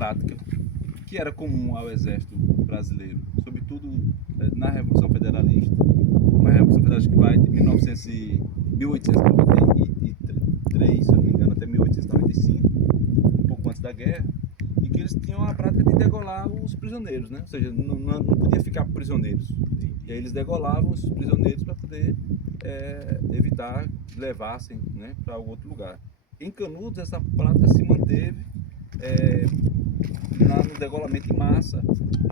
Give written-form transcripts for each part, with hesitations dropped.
prática que era comum ao Exército Brasileiro, sobretudo na Revolução Federalista, uma Revolução Federalista que vai de 1893, se eu não me engano, até 1895, um pouco antes da guerra, e que eles tinham a prática de degolar os prisioneiros, né? Ou seja, não podia ficar prisioneiros. E aí eles degolavam os prisioneiros para poder evitar que levassem, né, para algum outro lugar. Em Canudos, essa prática se manteve no degolamento em massa,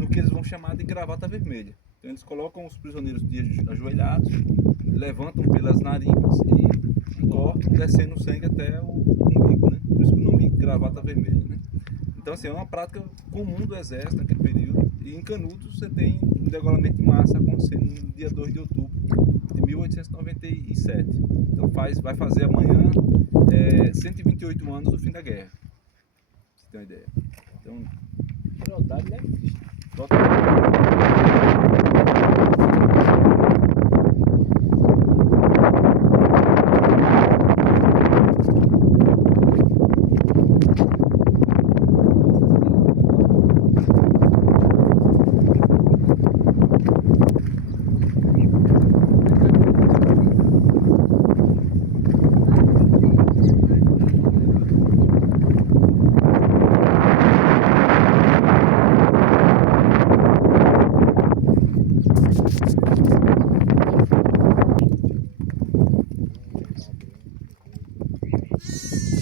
no que eles vão chamar de gravata vermelha. Então eles colocam os prisioneiros ajoelhados, levantam pelas narinas e cortam, descendo o sangue até o umbigo, né? Por isso que o nome gravata vermelha, né? Então assim, é uma prática comum do Exército naquele período. E em Canudos você tem um degolamento em massa acontecendo no dia 2 de outubro de 1897. Então vai fazer amanhã 128 anos do fim da guerra. Pra você ter uma ideia. Então, crueldade, né?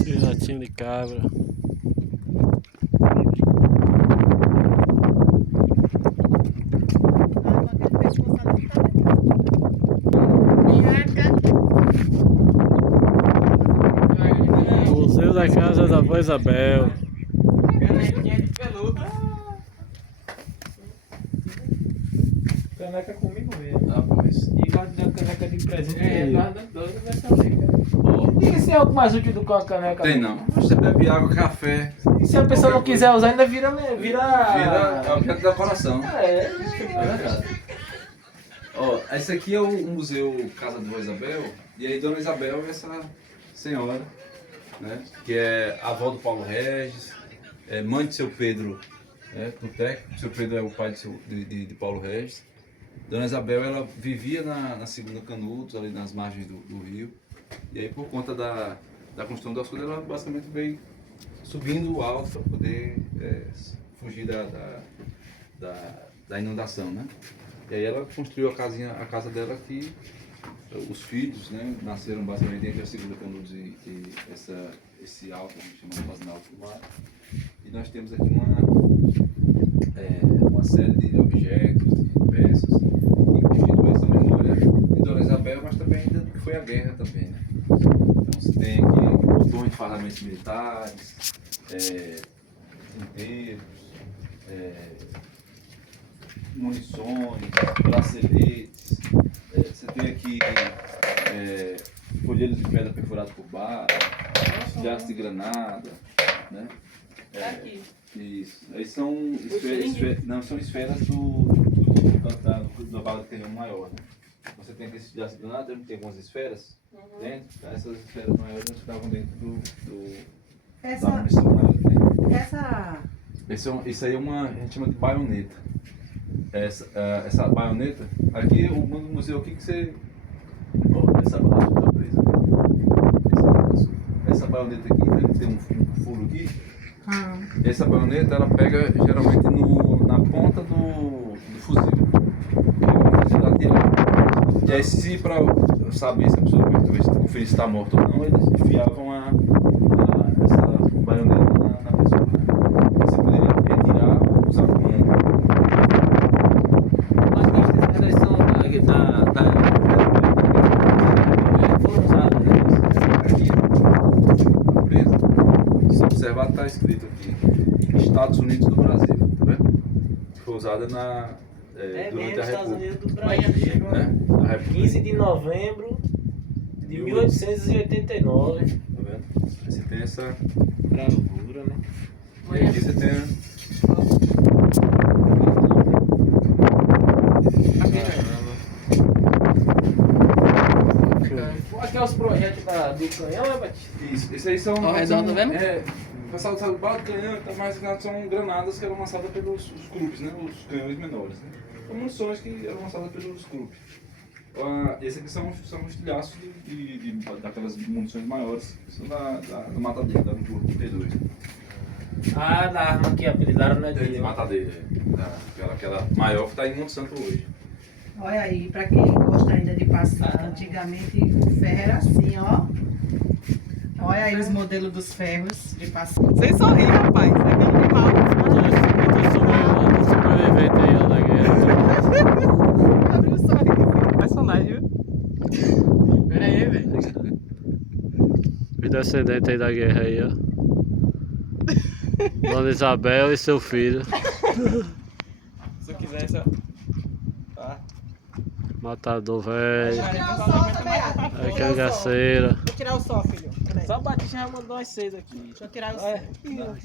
Filhotinho de cabra. Museu da Casa da Avó Isabel. Canequinha de peludo. Caneca comigo mesmo. Ah, pois. E gosto de dar caneca de presente. Guardando todas nessa liga. E se é algo mais útil do que uma caneca? tem não. Você bebe água, café. E se a pessoa não quiser usar, ainda vira É objeto da decoração. É. É verdade. Ó, esse aqui é o Museu Casa da Vó Isabel. E aí Dona Isabel é essa senhora, né, que é avó do Paulo Regis, mãe de seu Pedro, né, do técnico. Seu Pedro é o pai de Paulo Regis. Dona Isabel, ela vivia na segunda Canudos, ali nas margens do rio. E aí, por conta da construção das coisas, ela basicamente veio subindo alto para poder fugir da inundação, né? E aí ela construiu a casa dela aqui. Os filhos, né, nasceram basicamente entre a segunda Canudos e esse alto, que a gente chama de Fazenda Alto do Mar. E nós temos aqui uma série de objetos, de peças, que constituem essa memória de Dona Isabel, mas também do que foi a guerra também, né? Então você tem aqui botões de fardamentos militares, inteiros, munições, braceletes. Você tem aqui folheiros de pedra perfurados por bala, jatos de granada, né? Aqui. Isso. Aí são esferas da bala de canhão maior, né? Você tem aqui esse jato de granada, tem algumas esferas dentro. Essas esferas maiores ficavam dentro da munição maior. Isso aí a gente chama de baioneta. Essa baioneta, aqui o museu aqui que você. Essa baioneta aqui, né, tem um furo aqui. Essa baioneta ela pega geralmente na ponta do fuzil. E aí, se para saber se a pessoa conferir se está morta ou não, eles enfiavam essa baioneta na pessoa. Você poderia retirar, usar como se observar, está escrito aqui Estados Unidos do Brasil, tá vendo? Foi usada durante a Estados República. Unidos do Brasil. Né? A República. 15 de novembro de 1889. Tá vendo? Aí você tem essa. Bravura, né? E aqui você tem. Aqui é os projetos do canhão, né, Batista? Isso, esses aí são. Ao redor do mesmo? O pessoal sabe bala de canhão, então, mas são granadas que eram lançadas pelos os clubes, né? Os canhões menores. Né? São munições que eram lançadas pelos clubes. Esse aqui são estilhaços daquelas munições maiores, que são do matadeiro, da P2. Ah, da arma que apelidaram, né? De matadeiro, aquela maior que está em Monte Santo hoje. Olha aí, pra quem gosta ainda de passar, antigamente o ferro era assim, ó. Olha aí os modelos dos ferros de passar. Sem sorrir, rapaz. É aquele animal. Sobrevivente aí, ó, da guerra. Abriu o sorriso. Personagem, viu? Pera aí, velho. Os descendentes aí da guerra aí, ó. Dona Isabel e seu filho. Se eu quiser, só. Tá. Matador velho. Vou tirar o sol também. É cangaceira. Vou tirar o sol, filho. Peraí. Só a Batista já mandou umas 6 aqui. Deixa eu tirar o sol.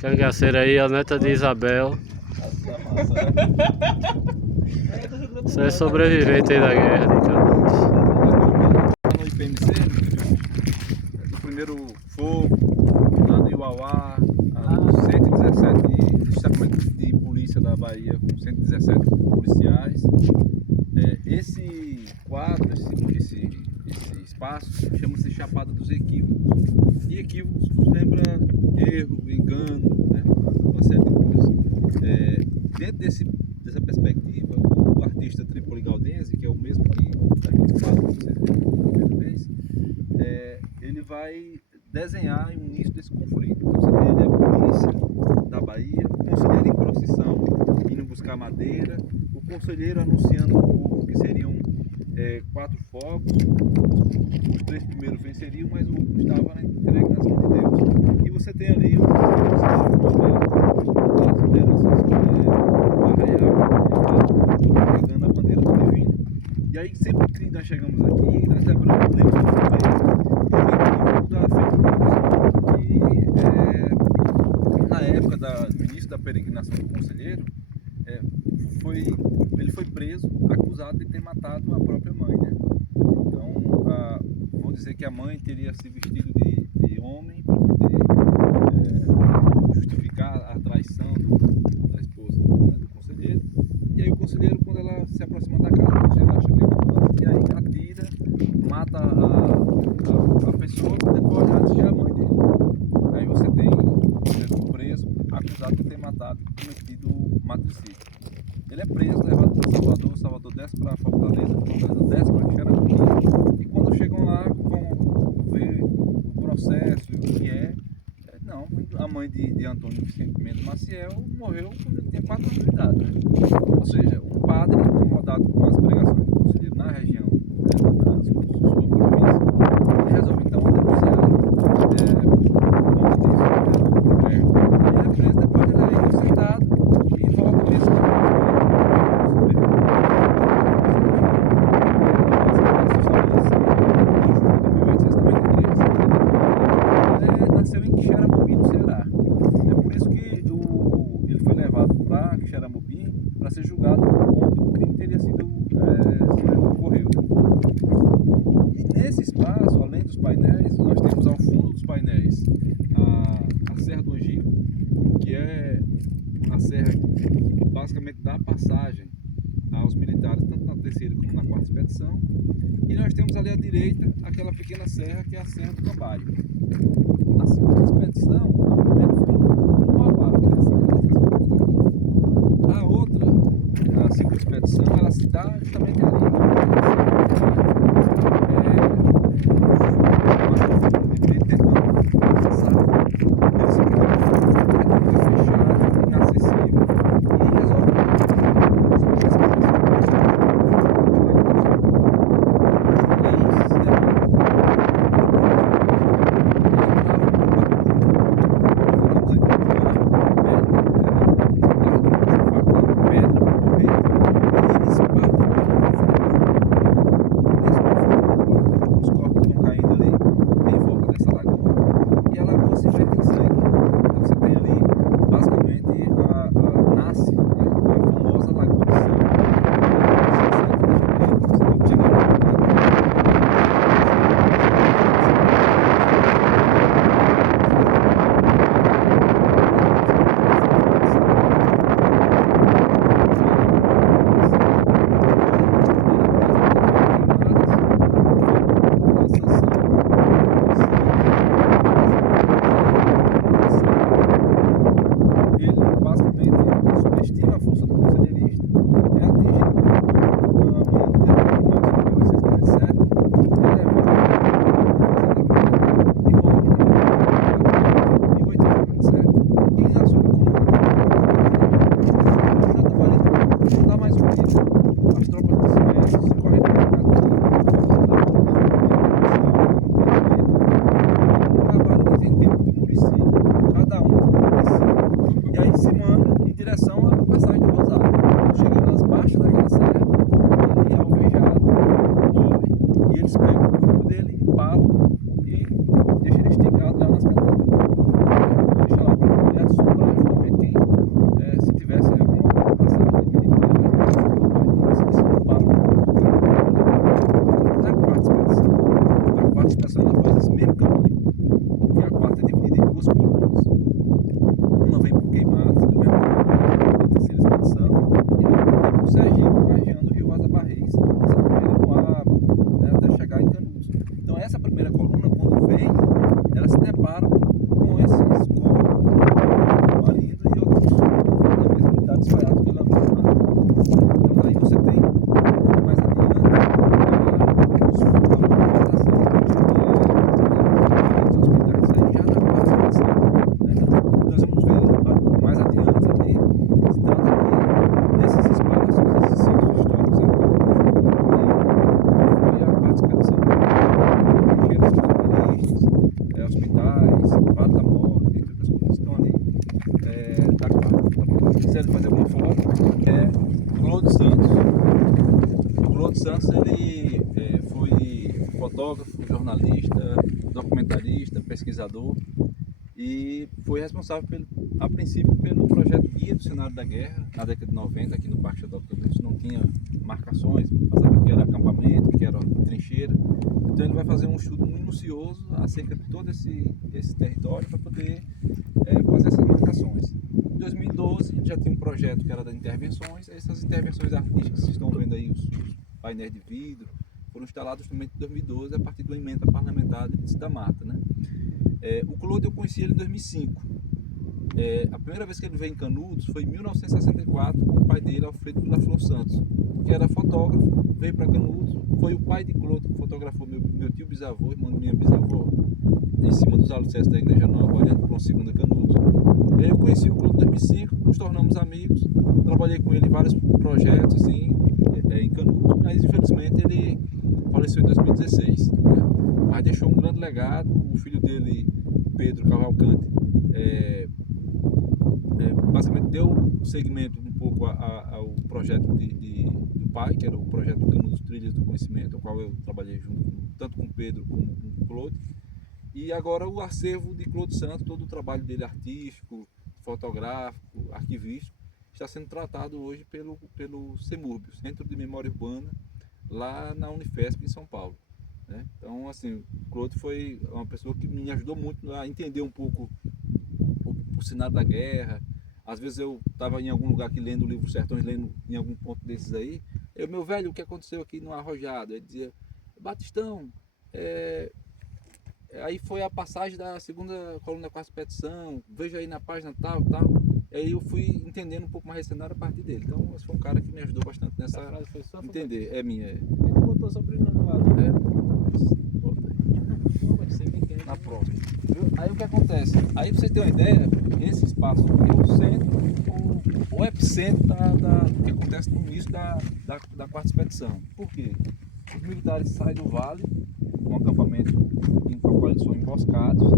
Cangaceira aí, a neta de Isabel. Você é sobrevivente aí da guerra de Canudos. No IPMC, no primeiro fogo, lá no Iuauá, 117 destacamento de polícia da Bahia com 117 policiais. Esse quadro, esse espaço, chama-se Chapada dos Equívocos. E equívocos nos lembra erro, engano, né? Uma série de coisas. Dentro dessa perspectiva, o artista Trípoli Gaudense, que é o mesmo que daqueles quadros que vocês viram pela primeira vez, ele vai desenhar o início desse conflito. Então você tem ali a polícia da Bahia, o conselheiro em procissão indo buscar madeira, o conselheiro anunciando ao povo que seriam 4 fogos, os 3 primeiros venceriam, mas o último estava entregue nas mãos de Deus. E você tem ali o das lideranças carregando a bandeira do divino. E aí sempre que nós chegamos aqui, nós lembramos também do da fake news, que na época do início da peregrinação do conselheiro, ele foi preso, acusado de ter matado a própria mãe, né? Então, vou dizer que a mãe teria se vestido de homem para poder justificar a traição da esposa, né, do conselheiro. E aí o conselheiro, quando ela se aproxima da casa, o conselheiro acha que é amante, e aí atira, mata a pessoa que depois antes já é a mãe dele. Aí você tem o preso acusado de ter matado e cometido matricídio. Ele é preso, levado para Salvador desce para Fortaleza desce para Xeramobim, e quando chegam lá vão ver o processo e o que é. Não, a mãe de Antônio Vicente Mendes Maciel morreu quando ele tinha 4 anos de idade, né? Ou seja, um padre incomodado com as pregações do conselheiro na região, na sua província, ele resolve então denunciar Aí ele é preso, depois ele é inocentado e volta mesmo. Nasceu em Xeramobim, no Ceará. É por isso que ele foi levado para Xeramobim para ser julgado onde o crime teria sido ocorreu. E nesse espaço, além dos painéis, nós temos ao fundo dos painéis a Serra do Angico, que é a serra que basicamente dá passagem aos militares, tanto na terceira como na quarta expedição. E nós temos ali à direita aquela pequena serra que é a Serra do Cambalho. A segunda expedição, a primeira foi no Mauá, a outra, a segunda expedição, ela se dá justamente ali. Tentando passar, eles se fechado, inacessível, e resolve quiserem fazer uma foto, é Claude Santos. O Claude Santos, ele foi fotógrafo, jornalista, documentarista, pesquisador e foi responsável, a princípio, pelo projeto Guia do Cenário da Guerra, na década de 90, aqui no Parque Estadual do Canudos. Não tinha marcações, para saber o que era acampamento, o que era trincheira. Então ele vai fazer um estudo minucioso acerca de todo esse território para poder fazer essas marcações. Em 2012 já tinha um projeto que era das intervenções. Essas intervenções artísticas, vocês estão vendo aí os painéis de vidro, foram instalados no momento de 2012 a partir de uma emenda parlamentar da Mata, né? O Claude eu conheci ele em 2005. A primeira vez que ele veio em Canudos foi em 1964 com o pai dele, Alfredo Vila Flor Santos, que era fotógrafo, veio para Canudos, foi o pai de Claude que fotografou meu tio bisavô, irmão de minha bisavó, em cima dos alicerces da Igreja Nova, olhando para uma segunda Canudos. E aí eu conheci o Claude em 2005, nos tornamos amigos, trabalhei com ele em vários projetos assim, em Canudos, mas infelizmente ele faleceu em 2016, né? Mas deixou um grande legado. O filho dele, Pedro Cavalcante, basicamente deu segmento um pouco ao projeto do pai, que era o projeto Canudos Trilhas do Conhecimento, ao qual eu trabalhei junto tanto com o Pedro como com o Claude. E agora o acervo de Claude Santos, todo o trabalho dele artístico, fotográfico, arquivístico, está sendo tratado hoje pelo CEMURB, Centro de Memória Urbana, lá na Unifesp, em São Paulo, né? Então, assim, o Claude foi uma pessoa que me ajudou muito a entender um pouco o cenário da guerra. Às vezes eu estava em algum lugar aqui lendo o livro Sertões, lendo em algum ponto desses aí, meu velho, o que aconteceu aqui no Arrojado? Ele dizia, Batistão, aí foi a passagem da segunda coluna da quarta expedição, veja aí na página tal. Aí eu fui entendendo um pouco mais esse cenário a partir dele. Então esse foi um cara que me ajudou bastante nessa entender. É minha. Ele botou sobrenome lá. Na prova. Aí o que acontece? Aí pra vocês terem uma ideia, esse espaço aqui é o centro, o epicentro do que acontece no início da quarta expedição. Por quê? Os militares saem do vale, um acampamento em qual eles são emboscados,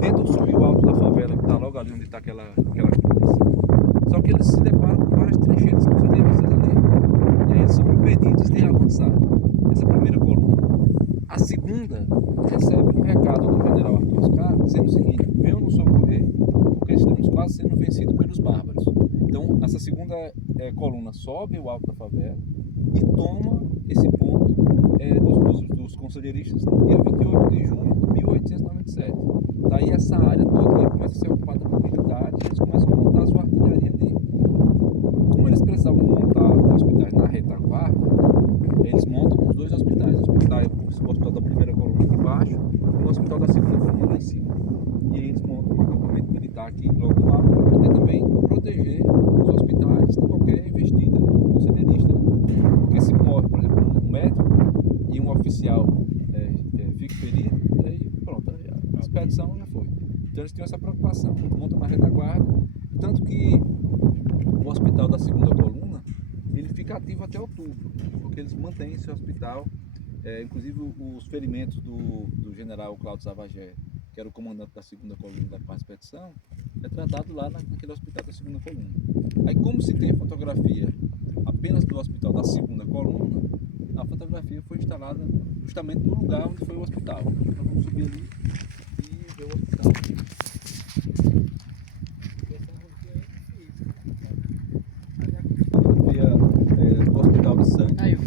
tentam subir o alto da favela, que está logo ali onde está aquela cruz. Só que eles se deparam com várias trincheiras conselheiristas ali. E aí eles são impedidos de avançar. Essa primeira coluna. A segunda recebe um recado do general Arthur Oscar dizendo o seguinte: venham nos socorrer, porque estamos quase sendo vencidos pelos bárbaros. Então, essa segunda coluna sobe o alto da favela e toma esse ponto dos conselheiristas no dia 28 de junho de 1897. Daí essa área toda começa a ser ocupada por militares e eles começam a montar a sua artilharia ali. Como eles precisavam montar hospitais na retaguarda, eles montam os dois hospitais, o hospital da primeira coluna aqui embaixo e o hospital da segunda coluna lá em cima. E aí eles montam um acampamento militar aqui logo lá para poder também proteger os hospitais de qualquer investida conselheirista, né? Porque se morre, por exemplo, um médico e um oficial fica ferido, aí pronto, a expedição já foi. Então eles tinham essa preocupação, montam na retaguarda, tanto que o hospital da segunda coluna ele fica ativo até outubro, porque eles mantêm esse hospital, inclusive os ferimentos do general Cláudio Savagé, que era o comandante da segunda coluna da quarta expedição, é tratado lá naquele hospital da segunda coluna. Aí, como se tem fotografia apenas do hospital da segunda coluna, a fotografia foi instalada justamente no lugar onde foi o hospital. Então vamos subir ali e ver o hospital. Fotografia do hospital de sangue.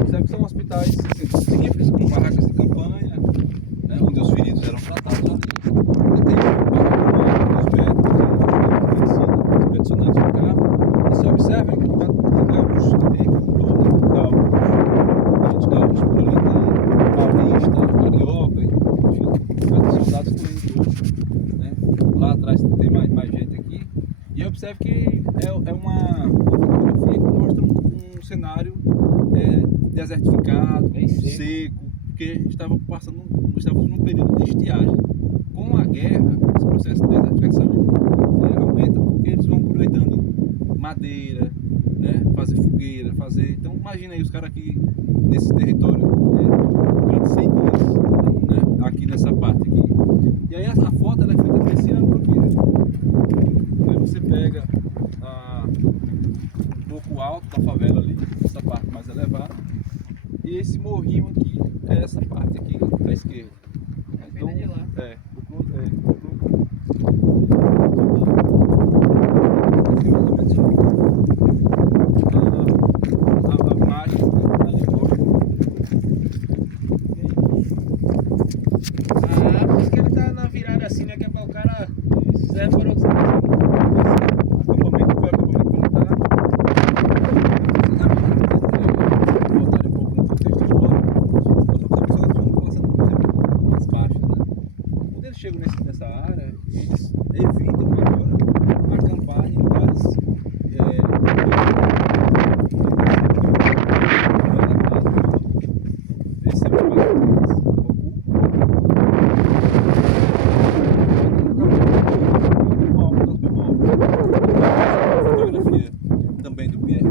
Observe que são hospitais simples, com barracas de campanha, né, onde os feridos eram tratados ali. E tem um barraco onde os médicos e os expedicionários ficavam. E se observa que tanto de gaúchos que tem aqui em torno, gaúchos por ali, tem paulista, carioca, enfim, mas soldados por todos, né? Lá atrás tem mais gente aqui. E observe que é uma fotografia que mostra um cenário desertificado, seco, porque estávamos num período de estiagem. Com a guerra, esse processo de desertificação aumenta porque eles vão aproveitando madeira, né, fazer fogueira, então imagina aí os caras aqui nesse território durante 100 dias, né, aqui nessa parte aqui. E aí a foto ela é feita nesse ângulo aqui, né? morrinho aqui é essa parte aqui da esquerda. Então, de lá. A margem ali embaixo. Ah, por isso que ele tá na virada assim, né? Que é para o cara. Serve para outros. Acampamento foi acampamento militar. Voltar um pouco no contexto histórico. As pessoas vão passando por umas faixas, né? Quando eles chegam nessa área, eles evitam agora acampar em lugares esse é o espaço que eles fotografia também do Pierre.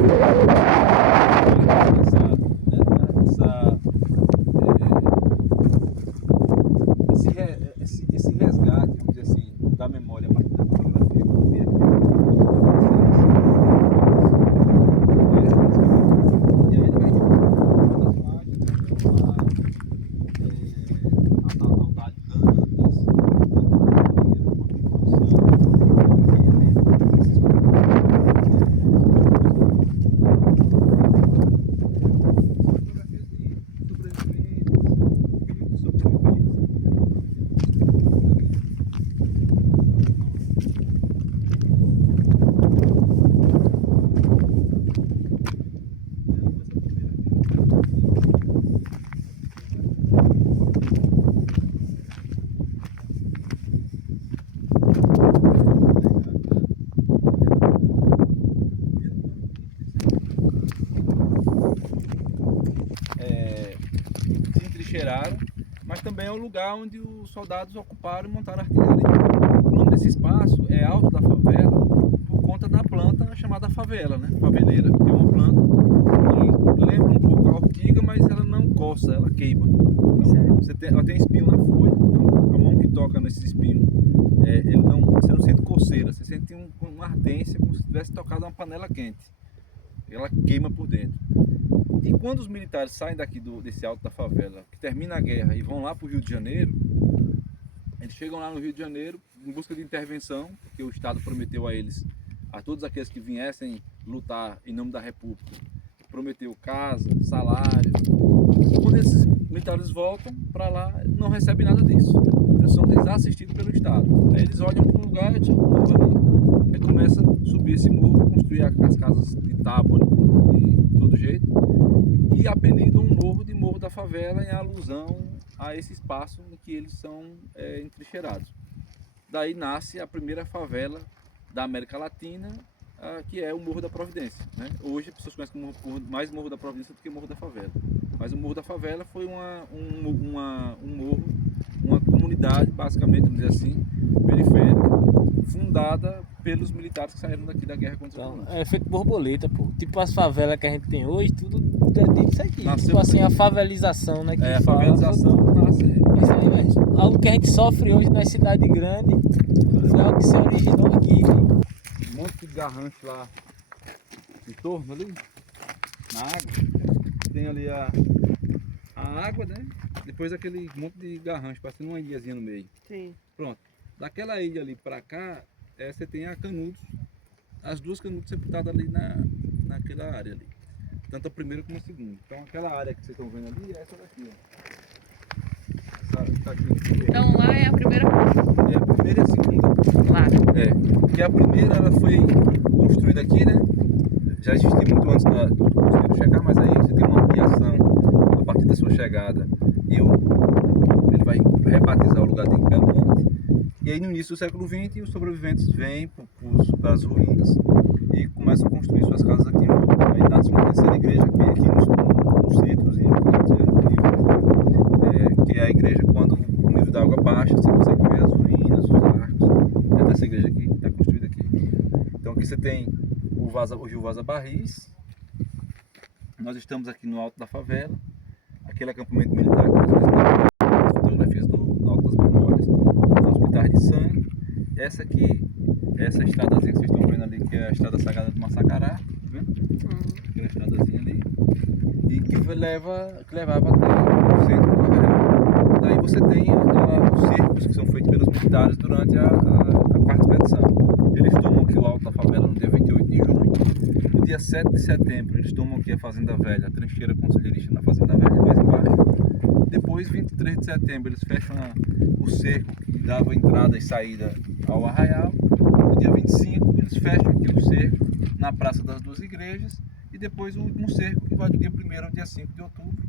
Esse resgate, vamos dizer assim, da memória a partir da fotografia do Pierre. E aí ele vai outras páginas, a Aldade Cantas, se entrincheiraram, mas também é um lugar onde os soldados ocuparam e montaram artilharia. O nome desse espaço é Alto da Favela por conta da planta chamada favela, né? Faveleira, que é uma planta que lembra um pouco a ortiga, mas ela não coça, ela queima. Então, ela tem espinho na folha, então a mão que toca nesse espinho, você não sente coceira, você sente uma ardência como se tivesse tocado uma panela quente. Ela queima por dentro. E quando os militares saem daqui desse Alto da Favela, que termina a guerra e vão lá para o Rio de Janeiro, eles chegam lá no Rio de Janeiro em busca de intervenção, porque o Estado prometeu a eles, a todos aqueles que viessem lutar em nome da República, prometeu casa, salário. E quando esses militares voltam para lá, não recebem nada disso. Eles são desassistidos pelo Estado. Aí eles olham para um lugar e tinha um morro ali. Aí começa a subir esse morro, construir as casas de tábua de todo jeito, e apelidam o morro de Morro da Favela em alusão a esse espaço em que eles são entrincheirados. Daí nasce a primeira favela da América Latina, que é o Morro da Providência, né? Hoje as pessoas conhecem mais Morro da Providência do que Morro da Favela. Mas o Morro da Favela foi um morro, uma comunidade, basicamente, vamos dizer assim, periférica, fundada pelos militares que saíram daqui da guerra contra a Então, Colônia. é efeito borboleta, pô. Tipo as favelas que a gente tem hoje, tudo é disso aqui. Nasceu Tipo assim, por a favelização, né? Que A fala. favelização nasce. Isso aí, velho. Algo que a gente sofre hoje nas cidades grandes foi algo que se originou aqui. Um monte de garrancho lá em torno ali, na água. Tem ali a água, né? Depois aquele monte de garrancho, parecendo uma ilhazinha no meio. Sim. Pronto. Daquela ilha ali pra cá, você tem a Canudos, as duas Canudos sepultadas ali naquela área ali. Tanto a primeira como a segunda. Então aquela área que vocês estão vendo ali é essa daqui, ó. Essa aqui. Então lá é a primeira. É a primeira e a segunda. Lá. Porque a primeira ela foi construída aqui, né? Já existia muito antes do Conselheiro chegar, mas aí você tem uma ampliação a partir da sua chegada e ele vai rebatizar o lugar de Belo Monte. E aí no início do século XX os sobreviventes vêm para as ruínas e começam a construir suas casas aqui. Aí nasce uma terceira igreja aqui no centrozinho, que é a igreja quando o nível da água baixa, você consegue ver as ruínas, os arcos. É dessa igreja que está construída aqui. Então aqui você tem o Rio Vaza Barris. Nós estamos aqui no Alto da Favela, aquele acampamento militar que nós visitamos, as fotografias no Alto das Memórias, os hospitais de sangue. Essa aqui, essa estradazinha que vocês estão vendo ali, que é a Estrada Sagrada do Massacará, tá vendo? Aquela estradazinha ali. E que levava até o centro do Arraial. Daí você tem os cercos que são feitos pelos militares durante a quarta expedição. Eles tomam aqui o alto da favela no dia 28 de junho. No dia 7 de setembro eles tomam aqui a Fazenda Velha, a trincheira conselheirista na Fazenda Velha, mais embaixo. Depois, 23 de setembro, eles fecham o cerco que dava entrada e saída ao Arraial. No dia 25 eles fecham aqui o cerco na Praça das Duas Igrejas. E depois o último cerco, que vai do dia 1º ao dia 5 de outubro,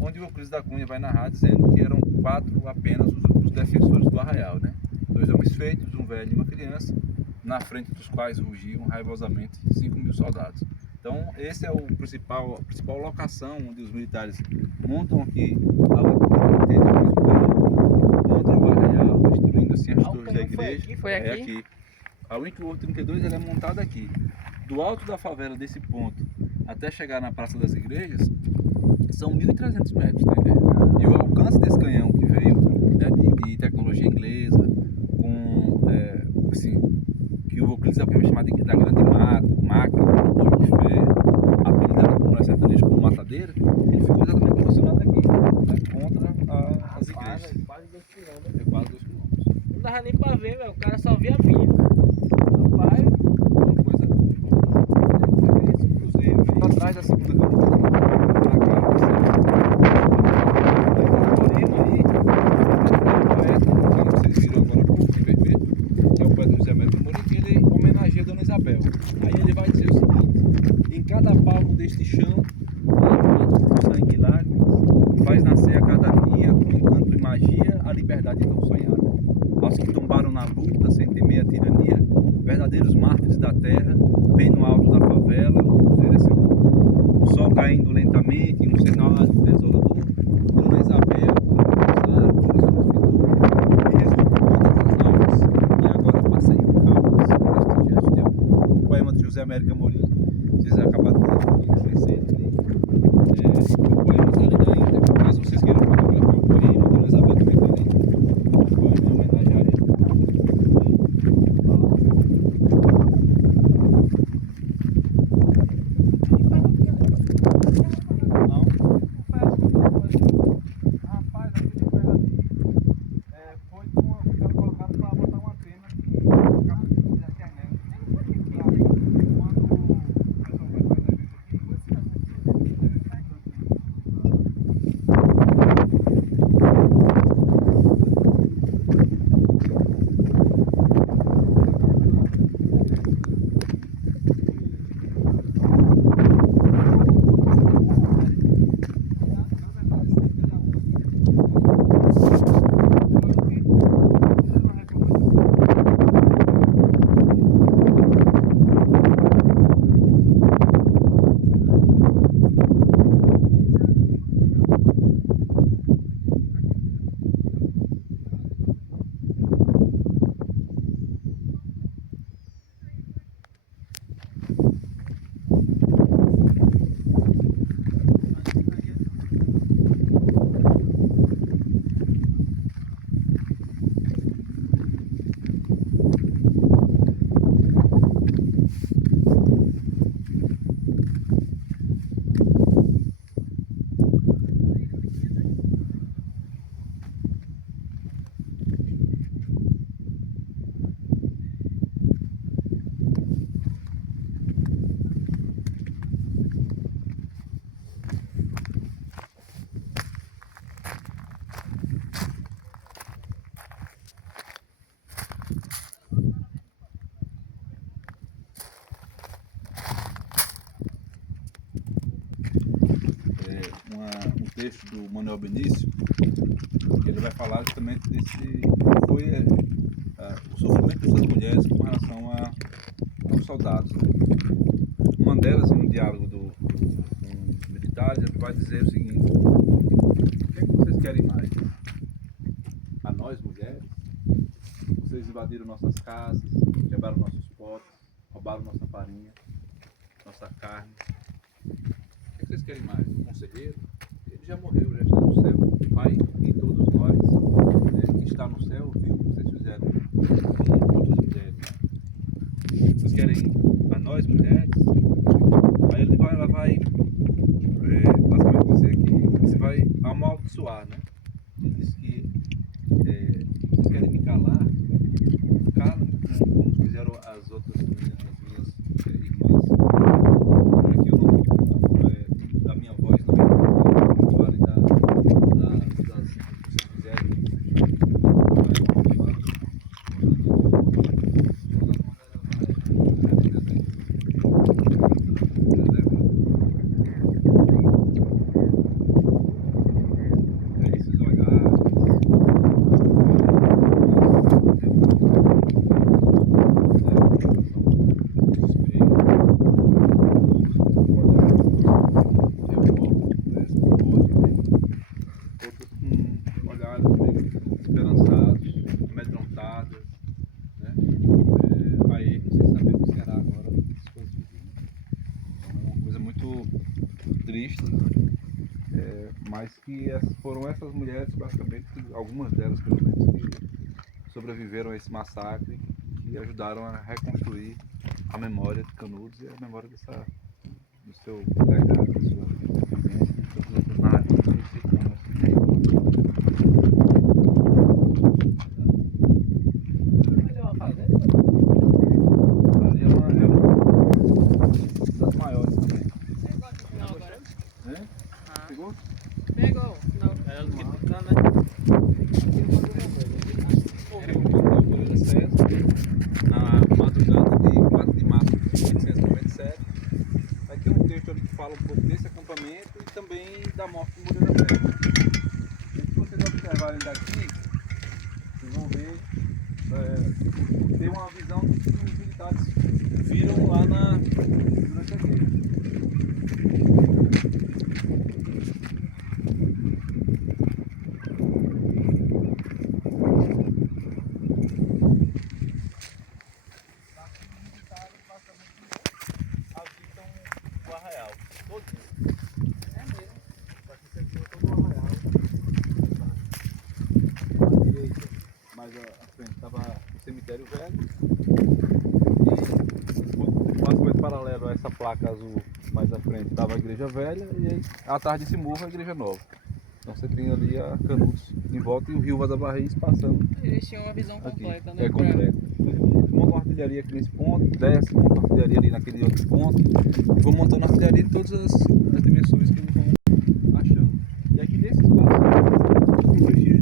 onde o Euclides da Cunha vai narrar dizendo que eram 4 apenas os defensores do Arraial, né? 2 homens feitos, um velho e uma criança, na frente dos quais rugiam raivosamente 5.000 soldados. Então esse é a principal locação onde os militares montam aqui a contra o Arraial, destruindo assim as torres da igreja. Foi aqui? É aqui. A Winkler 32 ela é montada aqui. Do alto da favela desse ponto até chegar na Praça das Igrejas são 1.300 metros, tá entendendo? E o alcance desse canhão que veio, né, de tecnologia inglesa, com assim, que o Euclides da Cunha vai chamar da grande máquina, com um de ferro, apelidada por nós sertanejos como matadeira, ele ficou exatamente posicionado aqui, né, contra as igrejas. Quase 2 km. É quase 2 quilômetros. Não dava nem pra ver, velho. O cara só via vindo. Rapaz, Uma coisa boa. Esse cruzeiro aí, atrás da segunda campanha, pra cá, assim. Moreno aí, o poeta, o cara que vocês viram agora há pouco, em vermelho, que é o poeta José Américo Morim, que ele homenageia a Dona Isabel. Aí ele vai dizer o seguinte: em cada palmo deste chão, com sangue e lágrimas, faz nascer a cada dia, com encanto e magia, a liberdade tão sonhada. Aos que tombaram na luta, sem temer a tirania, verdadeiros mártires da terra, bem no alto da favela, o cruzeiro é seu nome. O sol caindo lentamente, em um cenário desolador, Dona Isabel, como cruzar, o horizonte fitou, e resultou todas as almas, e agora passei com calmas, por este gesto de amor. Um poema de José Américo Morim, vocês acabaram de conhecer ali. O poema está ali ainda, caso vocês queiram fotografar o poema, Dona Isabel também está ali. O poema em homenagem a ele. Rapaz, aquele foi ali. Foi que ela colocaram para botar uma antena da internet. Quando o pessoal vai fazer isso aqui, um texto do Manuel Benício, que ele vai falar justamente desse foi o sofrimento dessas mulheres com relação aos soldados. Né? Uma delas, em um diálogo com os militares, ele vai dizer o seguinte: o que é que vocês querem mais? A nós, mulheres? Vocês invadiram nossas casas, quebraram nossos potes, roubaram nossa farinha, nossa carne. O que vocês querem mais? O conselheiro? Ele já morreu, já está no céu. O Pai de todos nós, que está no céu, viu o que vocês fizeram com outras mulheres. Né? Vocês querem a nós, mulheres? Aí ela vai basicamente dizer que você vai amaldiçoar, né? Ele diz que vocês querem me calar, cala, como fizeram as outras minhas irmãs, para que eu não, da minha voz não fale das que vocês quiserem. Esses olhares. Outros com olhares meio esperançados, amedrontados, né? Aí sem saber o que será agora as coisas de vida. Então é uma coisa muito triste, mas que foram essas mulheres, basicamente, algumas delas pelo menos, que sobreviveram a esse massacre, que ajudaram a reconstruir a memória de Canudos e a memória do seu legado, da sua vivência, de todas essas narrativas que circundam esse ali é uma das maiores também. Né? Pegou? Pegou. Não. Era na madrugada de 4 de março de 1897. Vai ter um texto ali que fala um pouco desse acampamento e também da morte de Moreira Velha. E se vocês observarem daqui, vocês vão ver, tem uma visão do que os militares viram lá durante a guerra. O arraial, todinho. É mesmo. Aqui você vê todo o arraial. À direita, mais à frente, estava o cemitério velho. E basicamente paralelo a essa placa azul mais à frente estava a igreja velha. E aí atrás desse morro a igreja nova. Então você tem ali a Canudos em volta e o rio Vaza-Barris passando. Eles tinham uma visão Aqui, completa, né? completa. Monta uma artilharia aqui nesse ponto, desce, monta uma artilharia ali naquele outro ponto, e vou montando a artilharia em todas as dimensões que eles vão achando. E aqui nesse espaço tem vestígios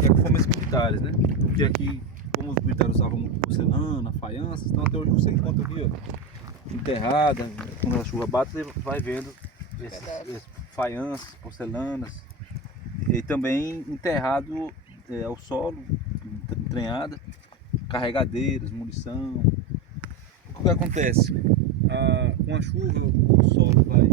de equipamentos militares, né? Porque aqui, como os militares usavam muito porcelana, faianças, então até hoje você encontra aqui, ó, enterrada, quando a chuva bate, você vai vendo esses faianças, porcelanas, e também enterrado ao solo, entranhada, carregadeiras, munição. O que acontece? Com a chuva o solo vai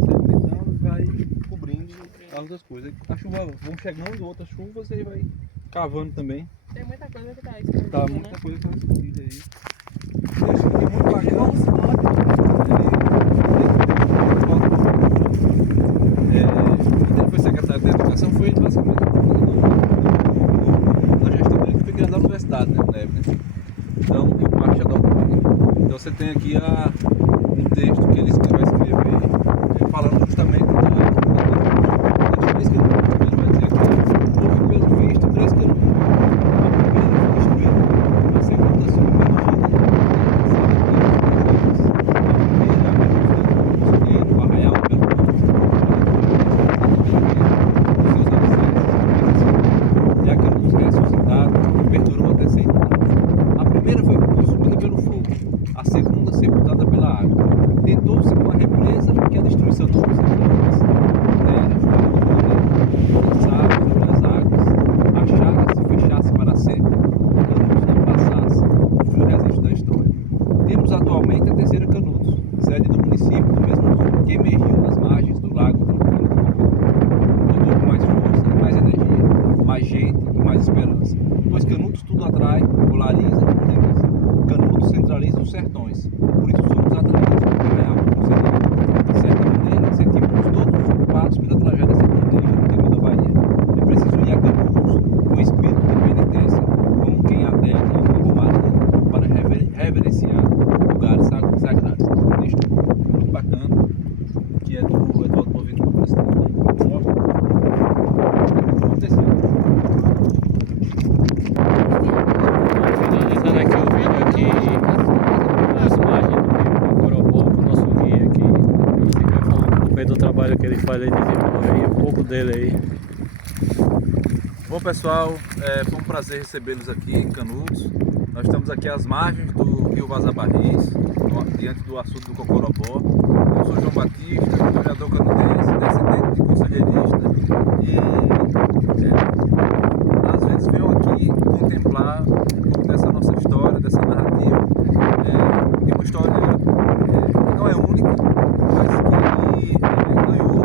sedimentando e vai cobrindo as outras coisas. A chuva vão chegando, outras chuvas, e aí vai cavando também. Tem muita coisa que tá escondida, Tá, né? muita coisa que tá escondida aí. Eu acho que é muito bacana. Quando ele foi secretário da Educação, foi basicamente na gestão dele que foi criada a universidade, né, na época. Então, e o Parque Estadual também. Então você tem aqui um texto que ele vai escrever falando justamente das 3 quilômetros. Ele vai dizer aqui, houve pelo visto 3 quilômetros. A primeira foi destruída, a segunda submergida, o arraial e a Canudos ressuscitado perdurou até 100 anos. A primeira foi consumida pelo fogo, a segunda sepultada pela água. Tentou-se com a represa que a destruição dos concentradores, lançados sobre as águas, a chaga se fechasse para sempre, Canudos não passasse, o frio resiste da história. Temos atualmente a terceira Canudos, sede do município do mesmo nome, que emergiu nas margens do lago tranquilo do Copacabana. Mudou com mais força, mais energia, mais gente e mais esperança. Pois Canudos tudo atrai, polariza e moderniza. Canudos centraliza os sertões, por isso somos atraídos pelo real conselheiro. De certa maneira, sentimos todos ocupados pela tragédia sertaneja no interior da Bahia. É preciso ir a Canudos com espírito de penitência, como quem adere a uma romaria para reverenciar lugares sagrados trabalho que ele faz aí, desenvolve aí um pouco dele aí. Bom pessoal, foi um prazer recebê-los aqui em Canudos. Nós estamos aqui às margens do rio Vaza Barris, diante do açude do Cocorobó. Eu sou João Batista, historiador canudense, descendente de conselheirista e às vezes venho aqui contemplar um pouco dessa nossa história, dessa narrativa, de uma história que não é única, mas que ganhou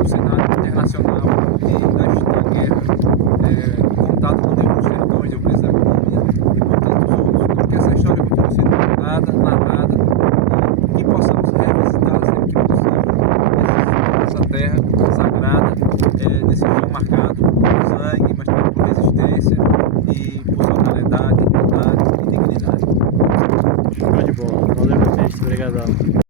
o cenário internacional da guerra, contado no livro Os Sertões, de Euclides da Cunha e por tantos outros. Então que essa história continue sendo contada, narrada e que possamos revisitar sempre que possível essa terra sagrada, nesse rio marcado por sangue, mas também por resistência e por solidariedade, igualdade e dignidade. Show de bola. Valeu, Batista. Obrigadão.